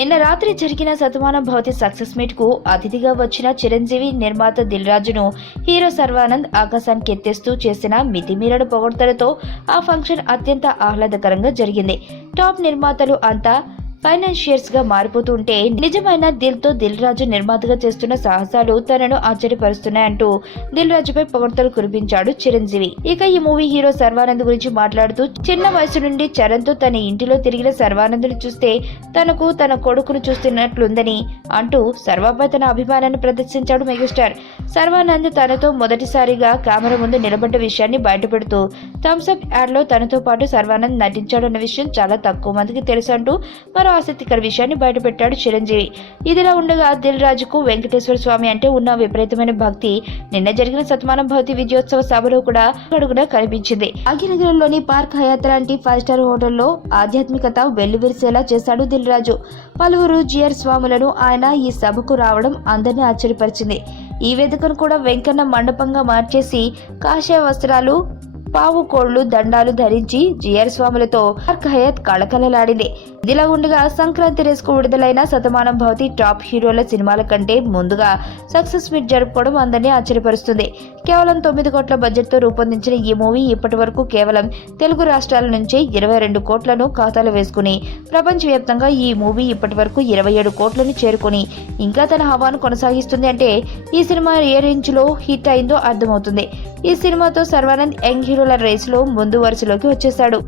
నిన్న రాత్రి జరిగిన శతమానం భవతి సక్సెస్ మీట్ కు అతిథిగా వచ్చిన చిరంజీవి నిర్మాత దిల్ రాజును హీరో సర్వానంద్ ఆకాశానికి ఎత్తేస్తూ చేసిన మితిమీరడు పొగడ్తలతో ఆ ఫంక్షన్ అత్యంత ఆహ్లాదకరంగా జరిగింది. టాప్ నిర్మాతలు అంతా ఫైనాన్షియర్స్ గా మారిపోతుంటే నిజమైన దిల్ తో దిల్ రాజు నిర్మాతగా చేస్తున్న సాహసాలు తనను ఆశ్చర్యపరుస్తున్నాయంటూ దిల్ రాజుపై పొగడ్తలు కురిపించాడు చిరంజీవి. ఇక ఈ మూవీ హీరో సర్వానంద్ గురించి మాట్లాడుతూ చిన్న వయసు నుండి చరణ్ తో తన ఇంటిలో తిరిగిన సర్వానంద్ను చూస్తే తనకు తన కొడుకును చూస్తున్నట్లుందని అంటూ సర్వాపై తన అభిమానాన్ని ప్రదర్శించాడు మెగాస్టార్. సర్వానంద్ తనతో మొదటిసారిగా కెమెరా ముందు నిలబడ్డ విషయాన్ని బయటపెడుతూ థమ్స్అప్ యాడ్ లో తనతో పాటు సర్వానంద్ నటించాడన్న విషయం చాలా తక్కువ మందికి తెలుసు అంటూ మరో ఆసక్తికర విషయాన్ని బయటపెట్టాడు చిరంజీవి. ఇదిలా ఉండగా దిల్ రాజుకు వెంకటేశ్వర స్వామి అంటే ఉన్న విపరీతమైన భక్తి నిన్న జరిగిన శతమానం భవతి విజయోత్సవ సభలో కూడా అడుగున కనిపించింది. భాగ్యనగరంలోని పార్క్ హయాత్ లాంటి 5 స్టార్ హోటల్లో ఆధ్యాత్మికత వెల్లువిరిసేలా చేశాడు దిల్ రాజు. పలువురు జిఆర్ స్వాములను ఆయన ఈ సభకు రావడం అందరినీ ఆశ్చర్యపరిచింది. ఈ వేదికను కూడా వెంకన్న మండపంగా మార్చేసి కాషాయ వస్త్రాలు పావు కోళ్లు దండాలు ధరించి జిఆర్ స్వాములతో పార్క్ హయాత్ కళకళలాడింది. ఇదిలా ఉండగా సంక్రాంతి రేసుకు విడుదలైన శతమానం భవతి టాప్ హీరోల సినిమాల కంటే ముందుగా సక్సెస్ మీట్ జరుపుకోవడం అందరినీ ఆశ్చర్యపరుస్తుంది. కేవలం 9 కోట్ల బడ్జెట్ తో రూపొందించిన ఈ మూవీ ఇప్పటి వరకు కేవలం తెలుగు రాష్ట్రాల నుంచి 22 కోట్లను ఖాతాలో వేసుకుని ప్రపంచవ్యాప్తంగా ఈ మూవీ ఇప్పటి వరకు 27 కోట్లను చేరుకుని ఇంకా తన హవాను కొనసాగిస్తుంది. అంటే ఈ సినిమా ఏ రేంజ్ లో హిట్ అయిందో అర్థమవుతుంది. ఈ సినిమాతో సర్వానంద్ యంగ్ హీరోల రేసులో ముందు వరుసలోకి వచ్చేశాడు.